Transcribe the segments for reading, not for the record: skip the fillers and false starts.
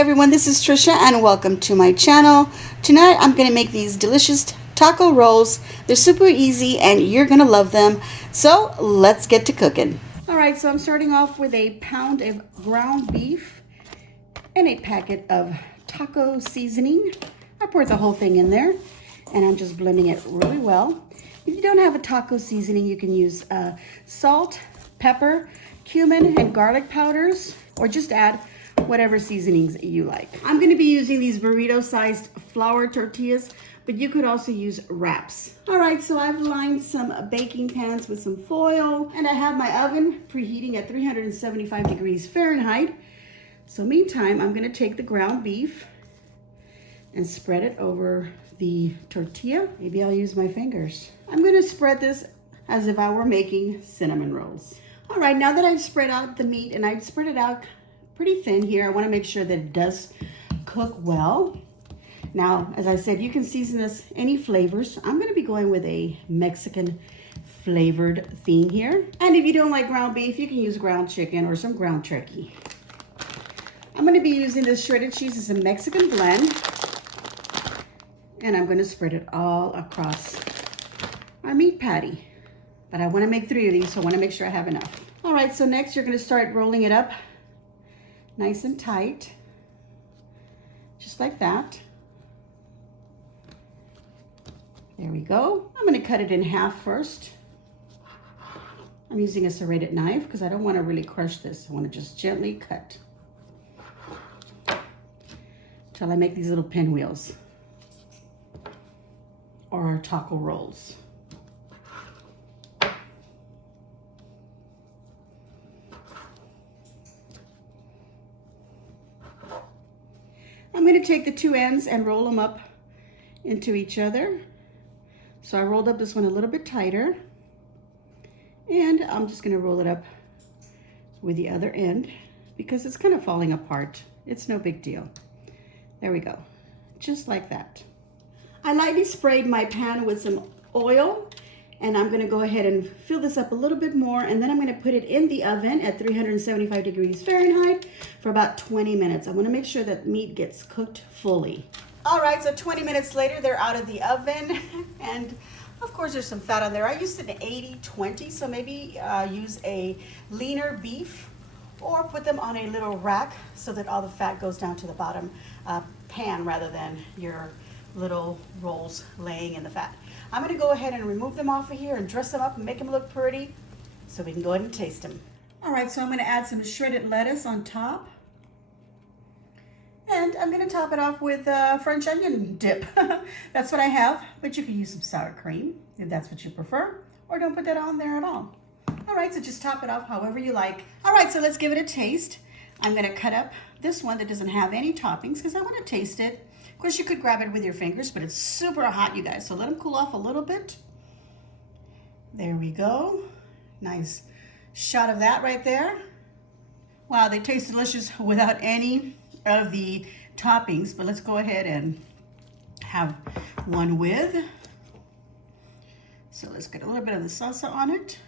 everyone, this is Trisha and welcome to my channel. Tonight I'm going to make these delicious taco rolls. They're super easy and you're going to love them. So let's get to cooking. Alright, so I'm starting off with a pound of ground beef and a packet of taco seasoning. I poured the whole thing in there and I'm just blending it really well. If you don't have a taco seasoning, you can use salt, pepper, cumin, and garlic powders, or just add whatever seasonings you like. I'm going to be using these burrito-sized flour tortillas, but you could also use wraps. All right, so I've lined some baking pans with some foil, and I have my oven preheating at 375 degrees Fahrenheit. So meantime, I'm going to take the ground beef and spread it over the tortilla. Maybe I'll use my fingers. I'm going to spread this as if I were making cinnamon rolls. All right, now that I've spread out the meat, and I've spread it out pretty thin here, I want to make sure that it does cook well. Now, as I said, you can season this any flavors. I'm going to be going with a Mexican flavored theme here. And if you don't like ground beef, you can use ground chicken or some ground turkey. I'm going to be using this shredded cheese as a Mexican blend. And I'm going to spread it all across our meat patty. But I want to make 3 of these, so I want to make sure I have enough. All right, so next you're going to start rolling it up nice and tight, just like that. There we go. I'm going to cut it in half first. I'm using a serrated knife because I don't want to really crush this. I want to just gently cut until I make these little pinwheels or taco rolls. I'm going to take the 2 ends and roll them up into each other. So I rolled up this one a little bit tighter, and I'm just going to roll it up with the other end because it's kind of falling apart. It's no big deal. There we go. Just like that. I lightly sprayed my pan with some oil, and I'm going to go ahead and fill this up a little bit more, and then I'm going to put it in the oven at 375 degrees Fahrenheit for about 20 minutes. I want to make sure that meat gets cooked fully. All right, so 20 minutes later, they're out of the oven, and of course there's some fat on there. I used an 80-20, so maybe use a leaner beef or put them on a little rack so that all the fat goes down to the bottom pan rather than your little rolls laying in the fat. I'm going to go ahead and remove them off of here and dress them up and make them look pretty so we can go ahead and taste them. All right, so I'm going to add some shredded lettuce on top. And I'm going to top it off with French onion dip. That's what I have, but you can use some sour cream if that's what you prefer, or don't put that on there at all. All right, so just top it off however you like. All right, so let's give it a taste. I'm going to cut up this one that doesn't have any toppings because I want to taste it. Of course, you could grab it with your fingers, but it's super hot, you guys. So let them cool off a little bit. There we go. Nice shot of that right there. Wow, they taste delicious without any of the toppings. But let's go ahead and have one with. So let's get a little bit of the salsa on it.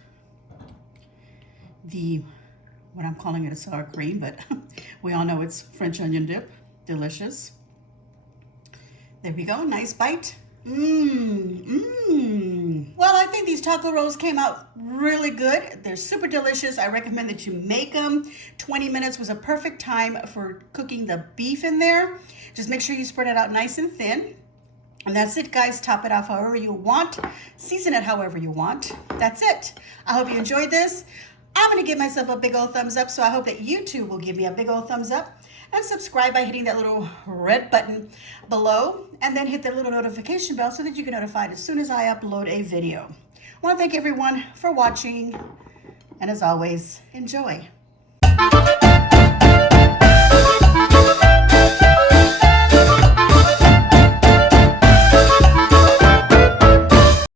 What I'm calling it a sour cream, but we all know it's French onion dip. Delicious. There we go, nice bite. Well, I think these taco rolls came out really good. They're super delicious. I recommend that you make them. 20 minutes was a perfect time for cooking the beef in there. Just make sure you spread it out nice and thin. And that's it, guys. Top it off however you want. Season it however you want. That's it. I hope you enjoyed this. I'm going to give myself a big old thumbs up, so I hope that you too will give me a big old thumbs up. And subscribe by hitting that little red button below, and then hit that little notification bell so that you get notified as soon as I upload a video. I want to thank everyone for watching, and as always, enjoy.